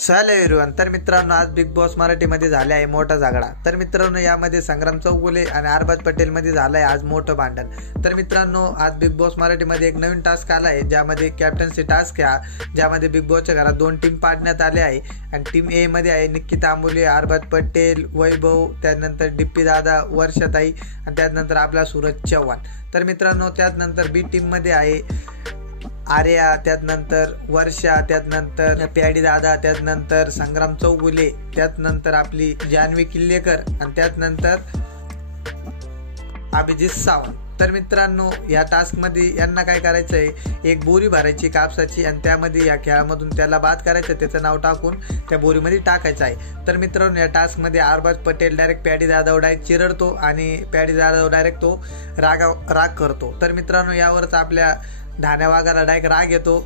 Hello everyone. तर मित्रांनो, आज बिग बॉस मराठीमध्ये झाले आहे मोठा झगडा. तर मित्रांनो, यामध्ये संग्राम चौगुले आणि अरबाज पटेल मध्ये झालंय आज मोठं भांडण. तर मित्रांनो, आज बिग बॉस मराठीमध्ये एक नवीन टास्क आला आहे, ज्यामध्ये कॅप्टन्सी टास्क आहे, ज्यामध्ये बिग बॉसच्या घरात 2 टीम पाडण्यात आले आहे. आणि टीम ए मध्ये आहे निकिता आंबोले, अरबाज पटेल, वैभव, त्यानंतर डिप्पी दादा, वर्षाताई आणि त्यानंतर आपला सूरज चव्हाण. तर मित्रांनो, त्यानंतर बी टीम मध्ये आहे आर्या, त्यानंतर वर्षा, त्यानंतर प्याडी दादा, त्यानंतर संग्राम चौगुले, त्यानंतर आपली जान्हवी किल्लेकर आणि त्यानंतर अभिजित सावंत. तर मित्रांनो, या टास्क मध्ये यांना काय करायचं आहे, एक बोरी भरायची कापसाची आणि त्यामध्ये या खेळामधून त्याला बाद करायचं, त्याचं नाव टाकून त्या बोरीमध्ये टाकायचं आहे. तर मित्रांनो, या टास्क मध्ये अरबाज पटेल डायरेक्ट प्याडी दादावर डायरेक्ट चिरडतो आणि प्याडी दादावर डायरेक्ट तो राग करतो. तर मित्रांनो, यावरच आपल्या धान्या वाघाला डायरेक्ट राग येतो.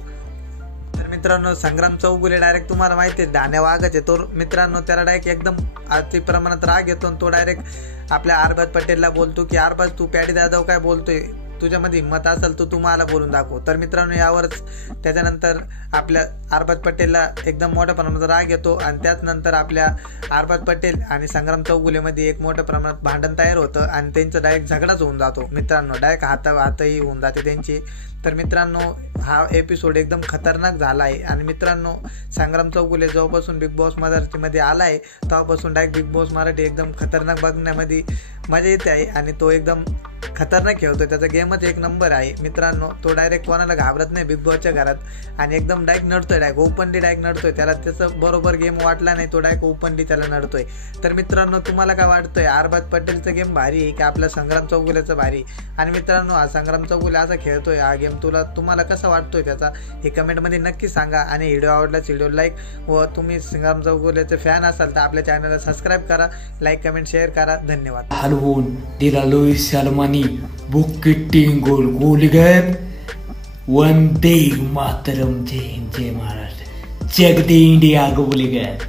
तर मित्रांनो, संग्राम चौगुले डायरेक्ट तुम्हाला माहिती आहे धान्या वाघच येतो. मित्रांनो, त्याला डायरेक्ट एकदम अति प्रमाणात राग येतो आणि तो डायरेक्ट आपल्या अरबाज पटेलला बोलतो की अरबाज, तू प्याडी दादाव काय बोलतोय, तुझ्यामध्ये हिंमत असेल तर तू मला बोलून दाखव. तर मित्रांनो, यावरच त्याच्यानंतर आपल्या अरबाज पटेलला एकदम मोठ्या प्रमाणात राग येतो आणि त्यानंतर आपल्या अरबाज पटेल आणि संग्राम चौगुलेमध्ये एक मोठ्या प्रमाणात भांडण तयार होतं आणि त्यांचं डायरेक्ट झगडाच होऊन जातो. मित्रांनो, डायरेक्ट हातही होऊन जाते त्यांची. तर मित्रांनो, हा एपिसोड एकदम खतरनाक झाला आहे. आणि मित्रांनो, संग्राम चौगुले जेव्हापासून बिग बॉस मराठीमध्ये आला आहे तेव्हापासून डायरेक्ट बिग बॉस मराठी एकदम खतरनाक बघण्यामध्ये मजा येते आहे आणि तो एकदम खतरनाक खेळतो. त्याचा गेमच एक नंबर आहे. मित्रांनो, तो डायरेक्ट कोणाला घाबरत नाही बिग बॉसच्या घरात आणि एकदम डायरेक्ट नडतोय, डायरेक्ट ओपनली डायरेक्ट नडतोय. त्याला त्याचं बरोबर गेम वाटला नाही, तो डायरेक्ट ओपनली त्याला नडतोय. तर मित्रांनो, तुम्हाला काय वाटतंय, अरबाज पटेलचं गेम भारी आहे की आपला संग्राम चौगुलेचं भारी? आणि मित्रांनो, हा संग्राम चौगुले असा खेळतोय हा गेम, तुम्हाला कसा वाटतोय त्याचा हे कमेंटमध्ये नक्की सांगा. आणि व्हिडिओ आवडल्यास व्हिडिओ लाईक, व तुम्ही संग्राम चौगुलेचे फॅन असाल तर आपल्या चॅनलला सबस्क्राईब करा, लाईक कमेंट शेअर करा. धन्यवाद. हलवून दिला लोहित सलमानी बुकिटिंग गोल गैप वंदे मातरम. जय हिंद, जय महाराष्ट्र, जगदे इंडिया गोल गैप.